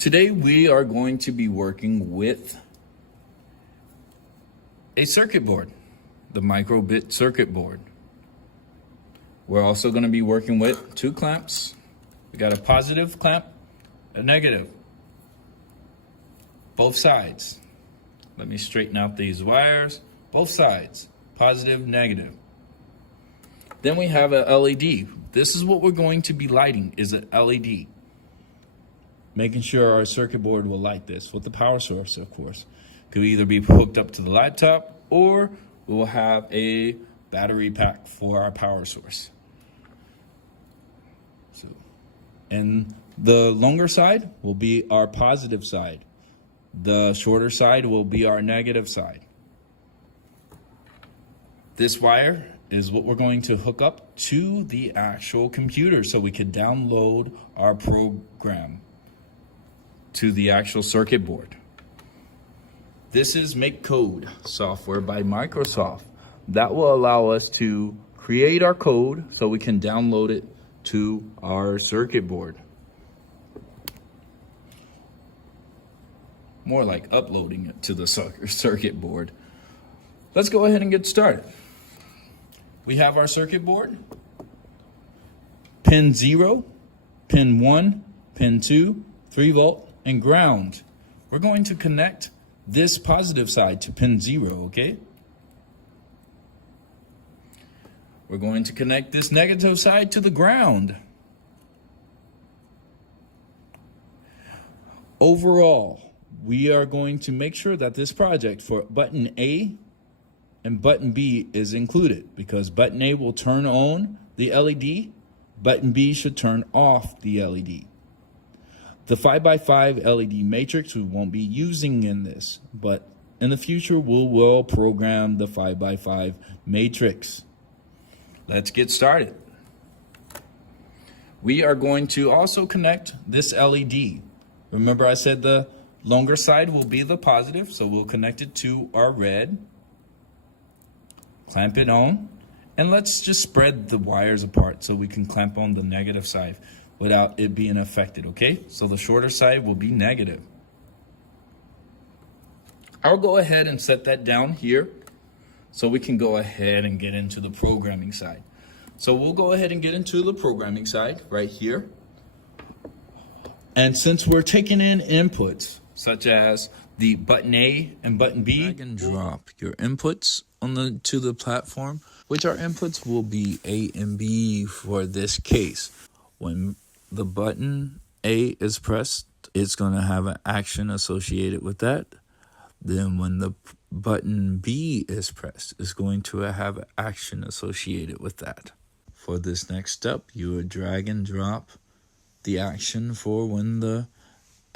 Today we are going to be working with a circuit board, the microbit circuit board. We're also going to be working with two clamps. We got a positive clamp, a negative, both sides. Let me straighten out these wires, both sides, positive, negative. Then we have a LED. This is what we're going to be lighting, is an LED. Making sure our circuit board will light this with the power source, of course. Could either be hooked up to the laptop or we will have a battery pack for our power source. And the longer side will be our positive side. The shorter side will be our negative side. This wire is what we're going to hook up to the actual computer so we can download our program to the actual circuit board. This is MakeCode software by Microsoft that will allow us to create our code so we can download it to our circuit board. More like uploading it to the circuit board. Let's go ahead and get started. We have our circuit board. Pin 0, pin 1, pin 2, 3 volt, and ground. We're going to connect this positive side to pin 0, okay? We're going to connect this negative side to the ground. Overall, we are going to make sure that this project for button A and button B is included, because button A will turn on the LED, button B should turn off the LED. The 5x5 LED matrix we won't be using in this, but in the future we will program the 5x5 matrix. Let's get started. We are going to also connect this LED. Remember I said the longer side will be the positive, so we'll connect it to our red. Clamp it on, and let's just spread the wires apart so we can clamp on the negative side without it being affected, okay? So the shorter side will be negative. I'll go ahead and set that down here so we can go ahead and get into the programming side. So we'll go ahead and get into the programming side right here. And since we're taking in inputs such as the button A and button B, drag and drop your inputs to the platform, which our inputs will be A and B for this case. When the button A is pressed, it's going to have an action associated with that. Then when the button B is pressed, it's going to have an action associated with that. For this next step, you would drag and drop the action for when the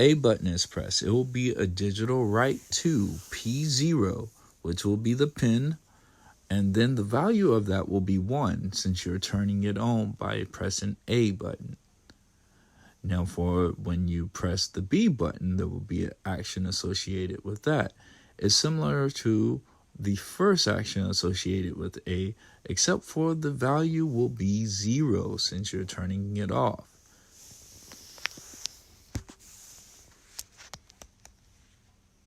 A button is pressed. It will be a digital write to P0, which will be the pin, and then the value of that will be 1 since you're turning it on by pressing A button. Now for when you press the B button, there will be an action associated with that. It's similar to the first action associated with A, except for the value will be 0 since you're turning it off.